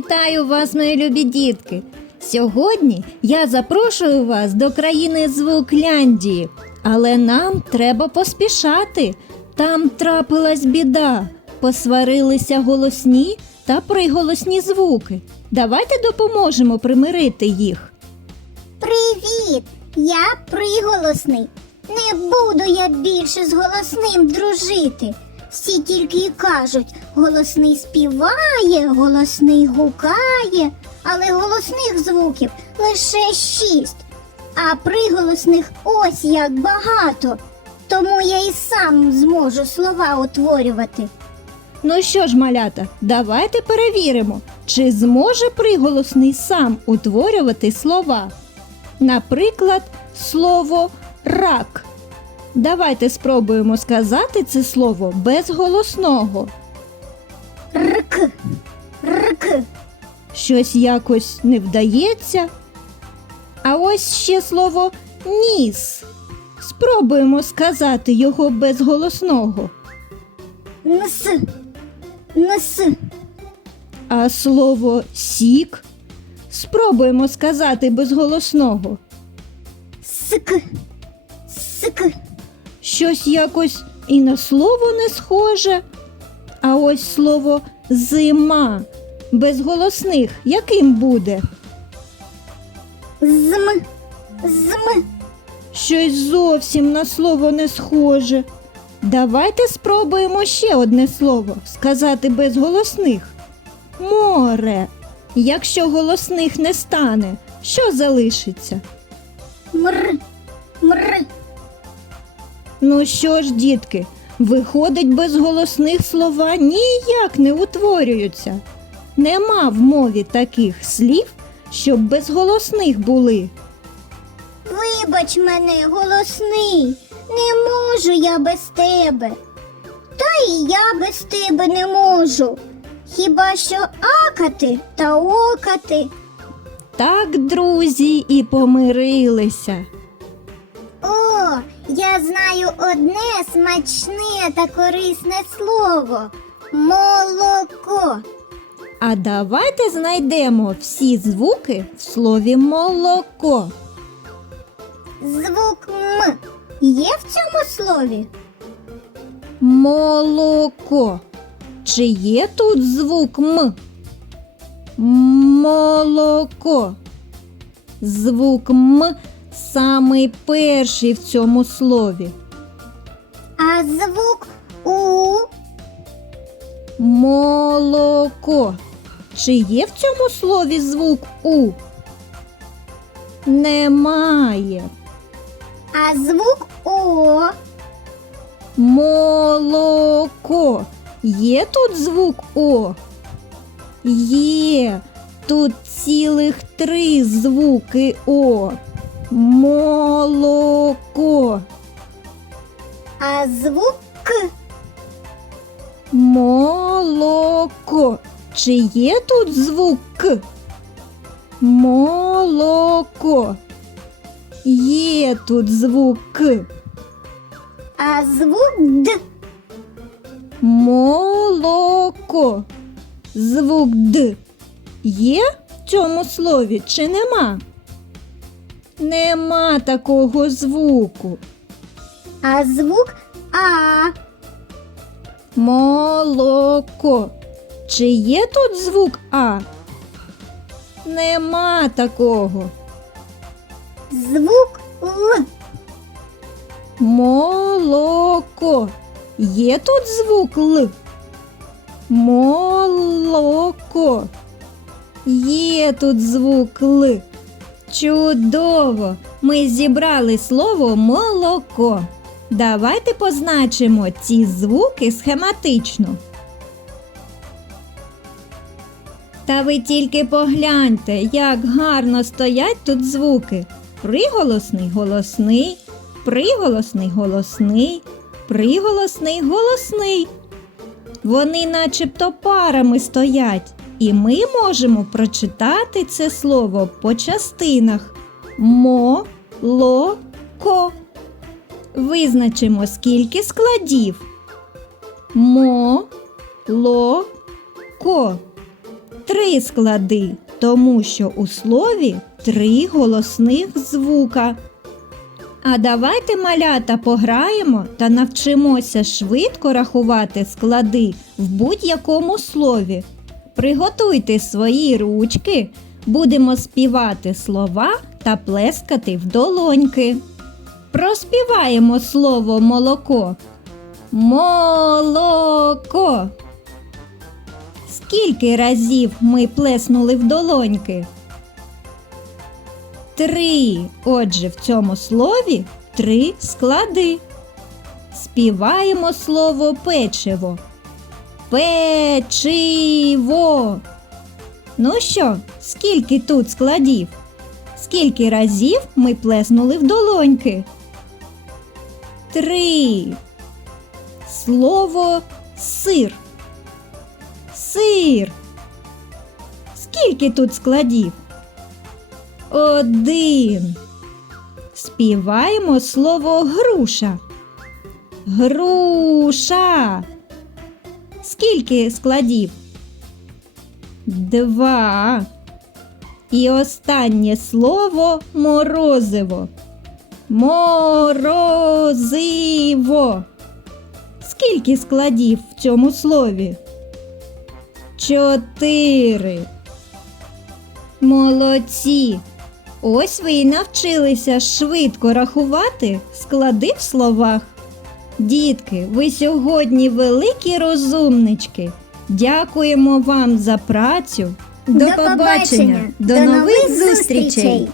Вітаю вас, мої любі дітки! Сьогодні я запрошую вас до країни Звукляндії, але нам треба поспішати. Там трапилась біда, посварилися голосні та приголосні звуки. Давайте допоможемо примирити їх. Привіт! Я приголосний. Не буду я більше з голосним дружити. Всі тільки й кажуть, голосний співає, голосний гукає, але голосних звуків лише шість, а приголосних ось як багато. Тому я і сам зможу слова утворювати. Ну що ж, малята, давайте перевіримо, чи зможе приголосний сам утворювати слова. Наприклад, слово рак. Давайте спробуємо сказати це слово без голосного. Рк, рк, Щось якось не вдається. А ось ще слово ніс. Спробуємо сказати його без голосного. нс, нс, А слово сік спробуємо сказати без голосного. ск, ск. Щось якось і на слово не схоже. А ось слово зима без голосних яким буде? Зм, зм, Щось зовсім на слово не схоже. Давайте спробуємо ще одне слово сказати без голосних. Море. Якщо голосних не стане, що залишиться? мр, мр. Ну що ж, дітки, виходить, без голосних слова ніяк не утворюються. Нема в мові таких слів, щоб без голосних були. Вибач мене, голосний, не можу я без тебе. Та і я без тебе не можу. Хіба що акати та окати. Так, друзі, і помирилися. О, я знаю одне смачне та корисне слово молоко. А давайте знайдемо всі звуки в слові молоко. Звук М є в цьому слові? Молоко. Чи є тут звук М? Молоко. Звук М самий перший в цьому слові. А звук У Молоко. Чи є в цьому слові звук У? Немає. а звук О. Молоко. Є тут звук О? Є. Тут цілих три звуки О. Молоко. А звук К. Молоко. Чи є тут звук К? Молоко. Є тут звук К. А звук Д. Молоко. Звук Д. Є в цьому слові чи нема? Нема такого звуку. А звук А. Молоко. Чи є тут звук А? Нема такого. Звук Л. Молоко. Є тут звук Л? Молоко. Є тут звук Л. Чудово! Ми зібрали слово молоко. Давайте позначимо ці звуки схематично. Та ви тільки погляньте, як гарно стоять тут звуки. Приголосний голосний, приголосний голосний, приголосний голосний. Вони начебто парами стоять, і ми можемо прочитати це слово по частинах мо, ло, ко. Визначимо, скільки складів. Мо, ло, ко. три склади, тому що у слові три голосних звука. А давайте, малята, пограємо та навчимося швидко рахувати склади в будь-якому слові. Приготуйте свої ручки, будемо співати слова та плескати в долоньки. Проспіваємо слово молоко. Молоко. Скільки разів ми плеснули в долоньки? Три. Отже, в цьому слові три склади. Співаємо слово печиво. Печиво. Ну що, скільки тут складів? Скільки разів ми плеснули в долоньки? Три. Слово сир. Сир. Скільки тут складів? Один. Співаємо слово груша. Груша. Скільки складів? Два. І останнє слово морозиво. Морозиво. Скільки складів в цьому слові? Чотири. Молодці. Ось ви і навчилися швидко рахувати склади в словах. Дітки, ви сьогодні великі розумнички. Дякуємо вам за працю. До, побачення. До нових зустрічей!